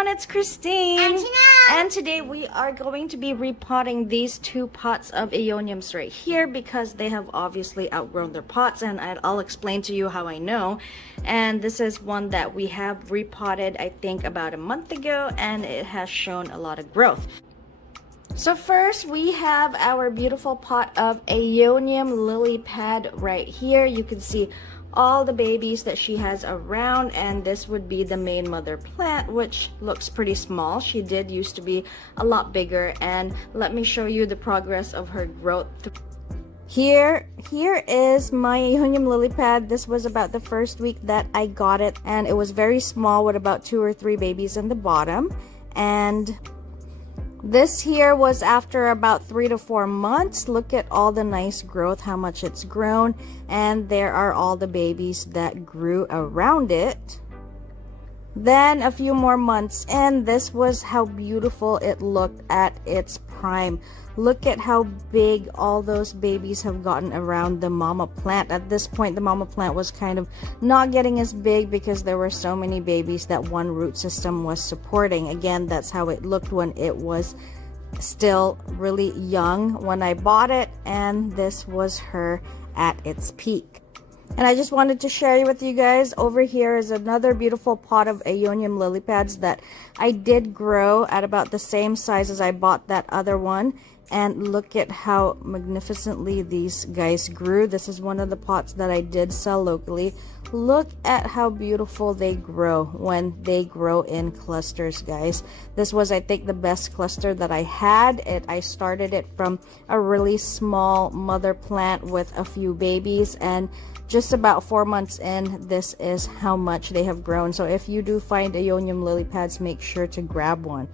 everyone, it's Christine. And Tina. And today we are going to be repotting these two pots of aeoniums right here because they have obviously outgrown their pots, and I'll explain to you how I know. And this is one that we have repotted, I think, about a month ago, and it has shown a lot of growth. So first we have our beautiful pot of Aeonium Lily Pad right here. You can see all the babies that she has around, and this would be the main mother plant, which looks pretty small. She did used to be a lot bigger, and let me show you the progress of her growth. Here is my Aeonium Lily Pad. This was about the first week that I got it, and it was very small with about 2 or 3 babies in the bottom. And this here was after about 3 to 4 months. Look at all the nice growth, how much it's grown, and there are all the babies that grew around it. Then a few more months and this was how beautiful it looked at its prime. Look at how big all those babies have gotten around the mama plant. At this point, the mama plant was kind of not getting as big because there were so many babies that one root system was supporting. Again, that's how it looked when it was still really young when I bought it, and this was her at its peak. And I just wanted to share with you guys, over here is another beautiful pot of Aeonium Lily Pads that I did grow at about the same size as I bought that other one. And look at how magnificently these guys grew. This is one of the pots that I did sell locally. Look at how beautiful they grow when they grow in clusters, guys. This was, I think, the best cluster that I had. I started it from a really small mother plant with a few babies, and just about 4 months in, this is how much they have grown. So if you do find Aeonium Lily Pads, make sure to grab one.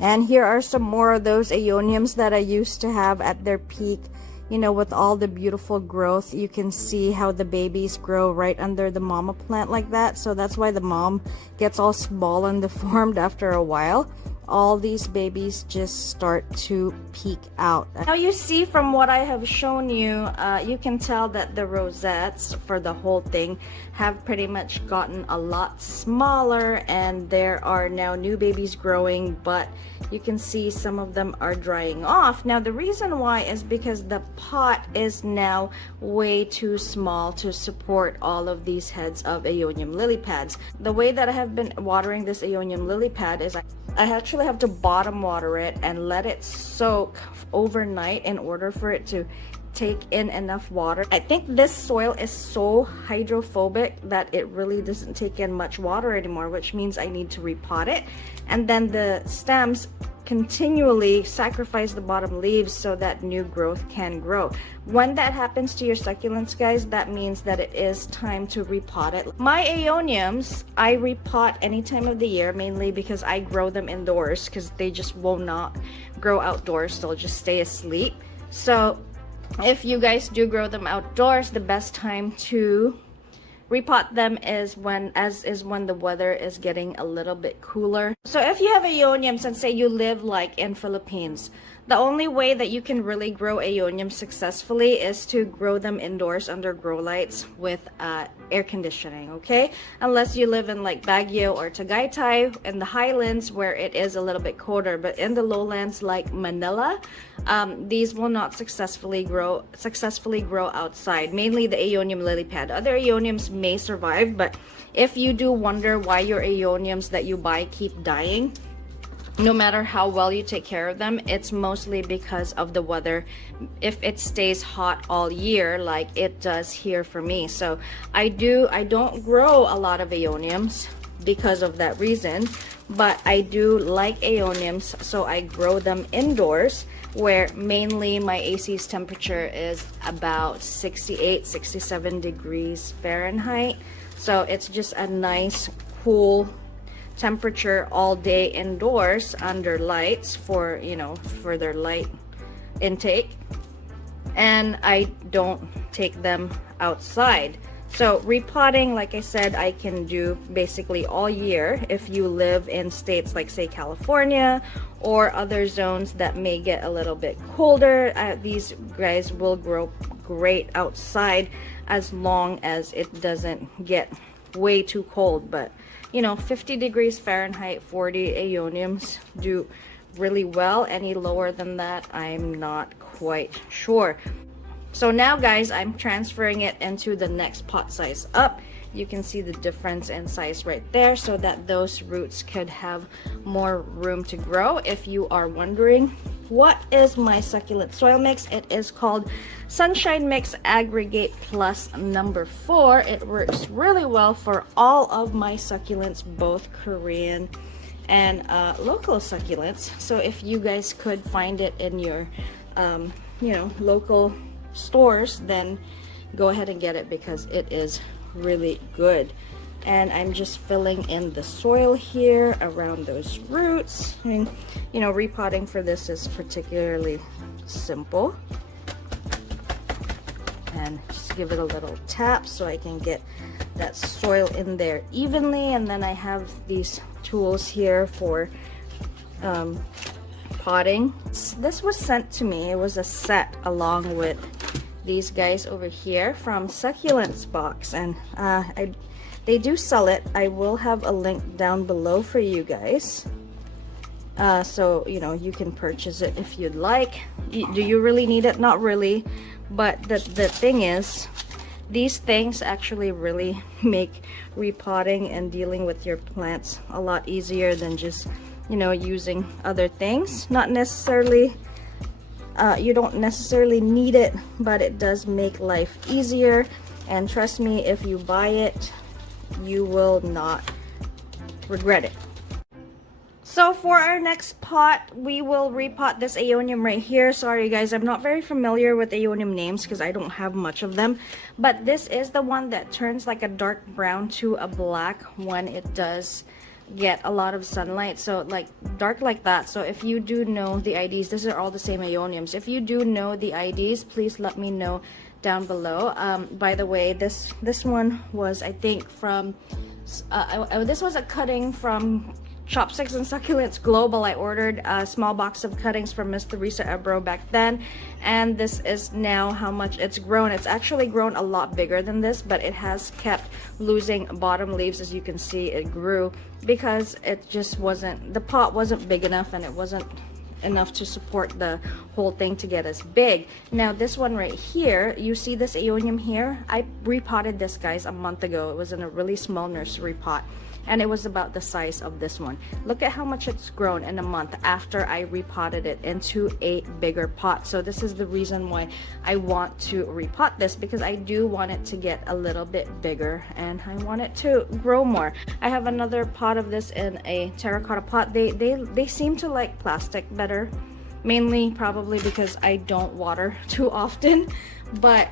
And here are some more of those aeoniums that I used to have at their peak. You know, with all the beautiful growth, you can see how the babies grow right under the mama plant like that. So that's why the mom gets all small and deformed after a while. All these babies just start to peek out. Now you see from what I have shown you, you can tell that the rosettes for the whole thing have pretty much gotten a lot smaller, and there are now new babies growing, but you can see some of them are drying off. Now the reason why is because the pot is now way too small to support all of these heads of Aeonium Lily Pads. The way that I have been watering this Aeonium Lily Pad is I actually have to bottom water it and let it soak overnight in order for it to take in enough water. I think this soil is so hydrophobic that it really doesn't take in much water anymore, which means I need to repot it. And then the stems continually sacrifice the bottom leaves so that new growth can grow. When that happens to your succulents, guys, that means that it is time to repot it. My aeoniums, I repot any time of the year, mainly because I grow them indoors because they just will not grow outdoors. They'll just stay asleep. So if you guys do grow them outdoors, the best time to repot them is when the weather is getting a little bit cooler. So if you have aeoniums and say you live like in Philippines, the only way that you can really grow aeoniums successfully is to grow them indoors under grow lights with air conditioning, okay? Unless you live in like Baguio or Tagaytay in the highlands where it is a little bit colder, but in the lowlands like Manila, these will not successfully grow outside. Mainly the Aeonium Lily Pad. Other aeoniums may survive, but if you do wonder why your aeoniums that you buy keep dying, no matter how well you take care of them, it's mostly because of the weather. If it stays hot all year like it does here for me. So I don't grow a lot of aeoniums because of that reason, but I do like aeoniums, so I grow them indoors, where mainly my AC's temperature is about 68-67 degrees Fahrenheit. So it's just a nice cool temperature all day indoors under lights for, you know, for their light intake, and I don't take them outside. So repotting, like I said, I can do basically all year if you live in states like, say, California or other zones that may get a little bit colder. These guys will grow great outside as long as it doesn't get way too cold. But you know, 50 degrees Fahrenheit, 40 aeoniums do really well. Any lower than that, I'm not quite sure. So now guys, I'm transferring it into the next pot size up. You can see the difference in size right there, so that those roots could have more room to grow. If you are wondering, what is my succulent soil mix? It is called Sunshine Mix Aggregate Plus number 4. It works really well for all of my succulents, both Korean and local succulents. So if you guys could find it in your you know, local stores, then go ahead and get it, because it is really good. And I'm just filling in the soil here around those roots. I mean, you know, repotting for this is particularly simple. And just give it a little tap so I can get that soil in there evenly. And then I have these tools here for potting. This was sent to me. It was a set along with these guys over here from Succulents box, and they do sell it. I will have a link down below for you guys, so you know, you can purchase it if you'd like. Do you really need it? Not really, but the thing is, these things actually really make repotting and dealing with your plants a lot easier than just, you know, using other things. Not necessarily you don't necessarily need it, but it does make life easier. And trust me, if you buy it, you will not regret it. So for our next pot, we will repot this aeonium right here. Sorry guys, I'm not very familiar with aeonium names because I don't have much of them, but this is the one that turns like a dark brown to a black when it does get a lot of sunlight, so like dark like that. So if you do know the IDs, these are all the same aeoniums. If you do know the IDs, please let me know down below. By the way, this one was, I think, from this was a cutting from Chopsticks and Succulents Global. I ordered a small box of cuttings from Miss Theresa Ebro back then, and this is now how much it's grown. It's actually grown a lot bigger than this, but it has kept losing bottom leaves. As you can see, it grew because it just wasn't, the pot wasn't big enough, and it wasn't enough to support the whole thing to get as big. Now this one right here, you see this aeonium here? I repotted this, guys, a month ago. It was in a really small nursery pot, and it was about the size of this one. Look at how much it's grown in a month after I repotted it into a bigger pot. So this is the reason why I want to repot this, because I do want it to get a little bit bigger and I want it to grow more. I have another pot of this in a terracotta pot. They seem to like plastic better, mainly probably because I don't water too often, but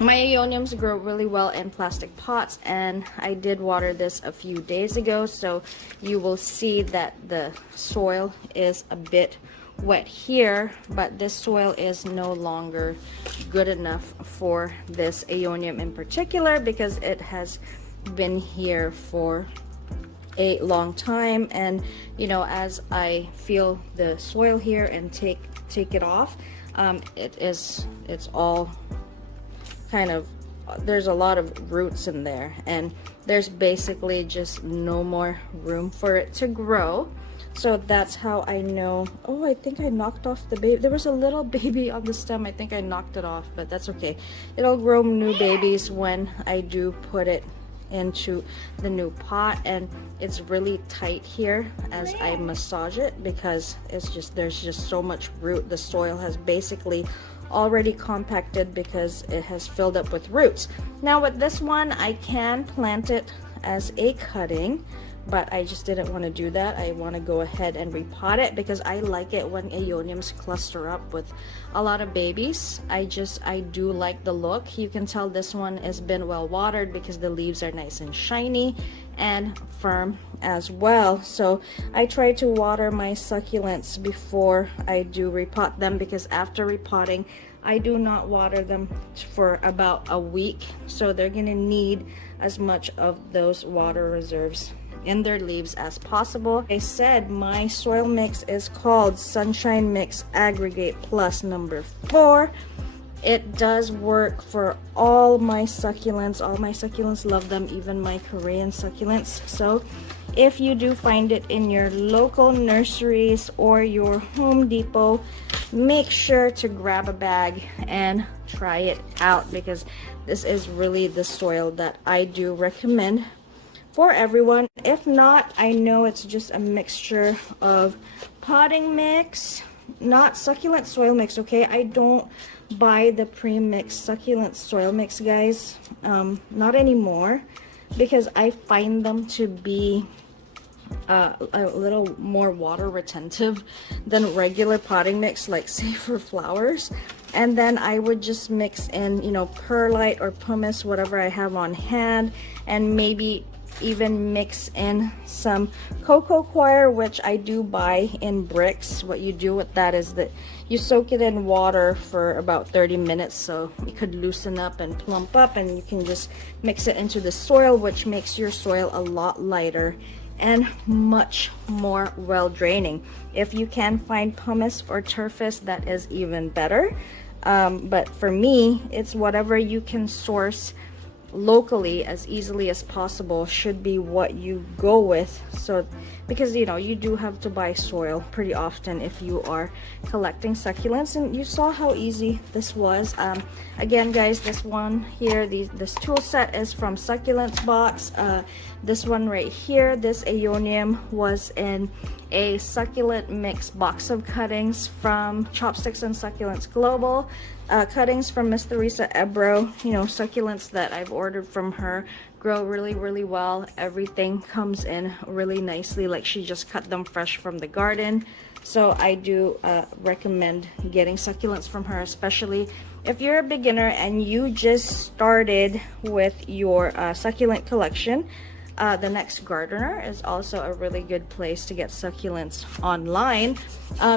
my aeoniums grow really well in plastic pots, and I did water this a few days ago, so you will see that the soil is a bit wet here, but this soil is no longer good enough for this aeonium in particular, because it has been here for a long time. And you know, as I feel the soil here and take it off, it's all kind of, there's a lot of roots in there, and there's basically just no more room for it to grow. So that's how I know. Oh, I think I knocked off the baby. There was a little baby on the stem. I think I knocked it off, but that's okay. It'll grow new babies when I do put it into the new pot. And it's really tight here as I massage it, because it's just, there's just so much root. The soil has basically already compacted because it has filled up with roots. Now with this one, I can plant it as a cutting, but I just didn't want to do that. I want to go ahead and repot it because I like it when aeoniums cluster up with a lot of babies. I do like the look. You can tell this one has been well watered because the leaves are nice and shiny and firm as well. So I try to water my succulents before I do repot them, because after repotting I do not water them for about a week, so they're gonna need as much of those water reserves in their leaves as possible. I said my soil mix is called Sunshine Mix Aggregate Plus number 4. It does work for all my succulents. All my succulents love them, even my Korean succulents. So if you do find it in your local nurseries or your Home Depot, make sure to grab a bag and try it out, because this is really the soil that I do recommend for everyone. If not, I know it's just a mixture of potting mix, not succulent soil mix, okay? I don't buy the pre-mixed succulent soil mix, guys, not anymore, because I find them to be a little more water retentive than regular potting mix, like say for flowers. And then I would just mix in, you know, perlite or pumice, whatever I have on hand, and maybe even mix in some cocoa coir, which I do buy in bricks. What you do with that is that you soak it in water for about 30 minutes so it could loosen up and plump up, and you can just mix it into the soil, which makes your soil a lot lighter and much more well draining. If you can find pumice or turfus, that is even better, but for me, it's whatever you can source locally as easily as possible should be what you go with. So because you know, you do have to buy soil pretty often if you are collecting succulents, and you saw how easy this was. Again, guys, this one here, this tool set is from Succulents box. This one right here, this aeonium, was in a succulent mix box of cuttings from Chopsticks and Succulents Global. Cuttings from Miss Theresa Ebro. You know, succulents that I've ordered from her grow really well. Everything comes in really nicely, like she just cut them fresh from the garden. So I do recommend getting succulents from her, especially if you're a beginner and you just started with your succulent collection. The Next Gardener is also a really good place to get succulents online.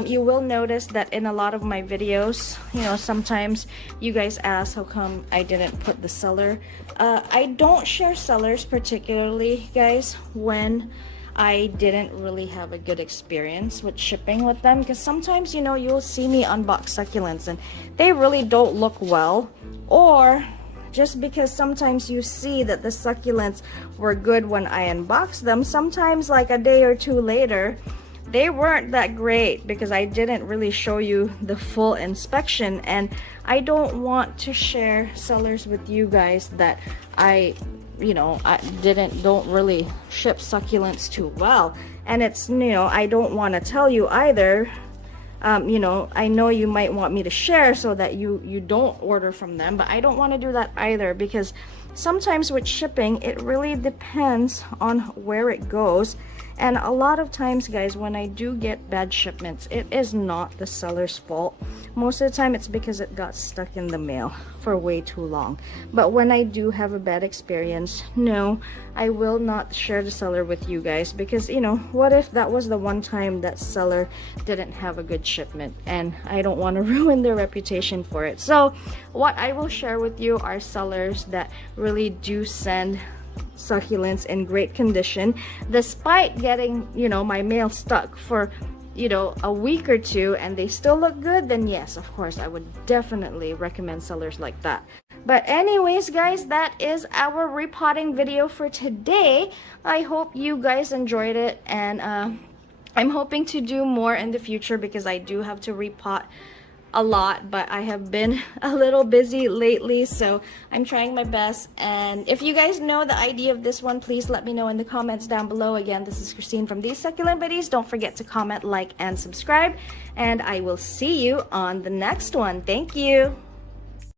You will notice that in a lot of my videos, you know, sometimes you guys ask how come I didn't put the seller. I don't share sellers particularly, guys, when I didn't really have a good experience with shipping with them, because sometimes, you know, you'll see me unbox succulents and they really don't look well, or just because sometimes you see that the succulents were good when I unboxed them, sometimes like a day or two later they weren't that great because I didn't really show you the full inspection. And I don't want to share sellers with you guys that I don't really ship succulents too well. And it's, you know, I don't want to tell you either. You know, I know you might want me to share so that you don't order from them, but I don't want to do that either, because sometimes with shipping, it really depends on where it goes. And a lot of times, guys, when I do get bad shipments, it is not the seller's fault. Most of the time it's because it got stuck in the mail for way too long. But when I do have a bad experience, no, I will not share the seller with you guys, because, you know, what if that was the one time that seller didn't have a good shipment, and I don't want to ruin their reputation for it. So what I will share with you are sellers that really do send succulents in great condition, despite getting, you know, my mail stuck for, you know, a week or two, and they still look good. Then yes, of course, I would definitely recommend sellers like that. But anyways, guys, that is our repotting video for today. I hope you guys enjoyed it, and I'm hoping to do more in the future, because I do have to repot a lot, but I have been a little busy lately, so I'm trying my best. And if you guys know the idea of this one, please let me know in the comments down below. Again, this is Christine from These Succulent Biddies. Don't forget to comment, like, and subscribe, and I will see you on the next one. Thank you.